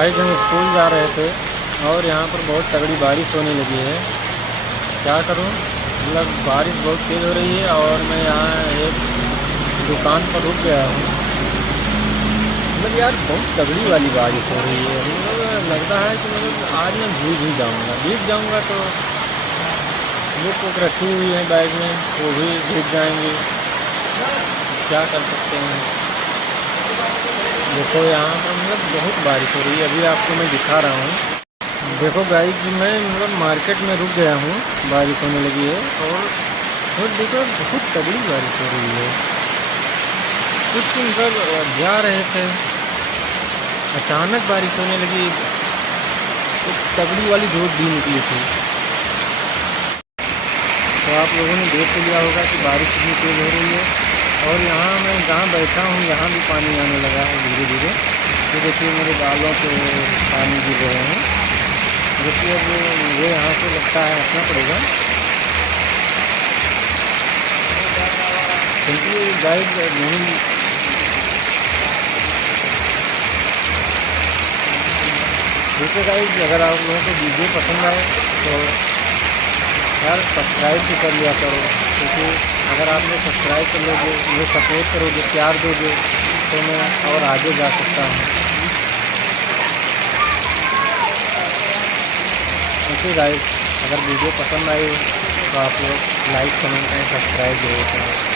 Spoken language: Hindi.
गाइस हम स्कूल जा रहे थे और यहाँ पर बहुत तगड़ी बारिश होने लगी है। क्या करूँ, मतलब बारिश बहुत तेज़ हो रही है और मैं यहाँ एक दुकान पर रुक गया हूँ। मतलब यार बहुत तगड़ी वाली बारिश हो रही है। मतलब लगता है कि मतलब आज मैं भीग जाऊँगा तो बुक रखी हुई है बैग में, वो भी भीग जाएंगी। क्या कर सकते हैं। देखो यहाँ पर मतलब बहुत बारिश हो रही है। अभी आपको मैं दिखा रहा हूँ। देखो गाइस मैं मतलब मार्केट में रुक गया हूँ, बारिश होने लगी है और देखो बहुत तगड़ी बारिश हो रही है। कुछ मतलब जा रहे थे, अचानक बारिश होने लगी, एक तगड़ी वाली धूप भी निकली थी। तो आप लोगों ने देख लिया होगा कि बारिश कितनी तेज़ हो रही है। और यहाँ मैं जहाँ बैठा हूँ यहाँ भी पानी आने लगा है धीरे धीरे। तो देखिए मेरे बालों पे पानी गिर रहे हैं। देखिए अब मुझे यहाँ से लगता है हटना पड़ेगा, क्योंकि गाइस नहीं। देखिए गाइस अगर आप लोगों को वीडियो पसंद आए तो यार सब्सक्राइब भी कर लिया करो, क्योंकि अगर आप लोग सब्सक्राइब कर लोगे, मुझे सपोर्ट करोगे, प्यार दोगे तो मैं और आगे जा सकता हूँ। ओके गाइस, अगर वीडियो पसंद आई तो आप लोग लाइक कमेंट एंड सब्सक्राइब जरूर करें।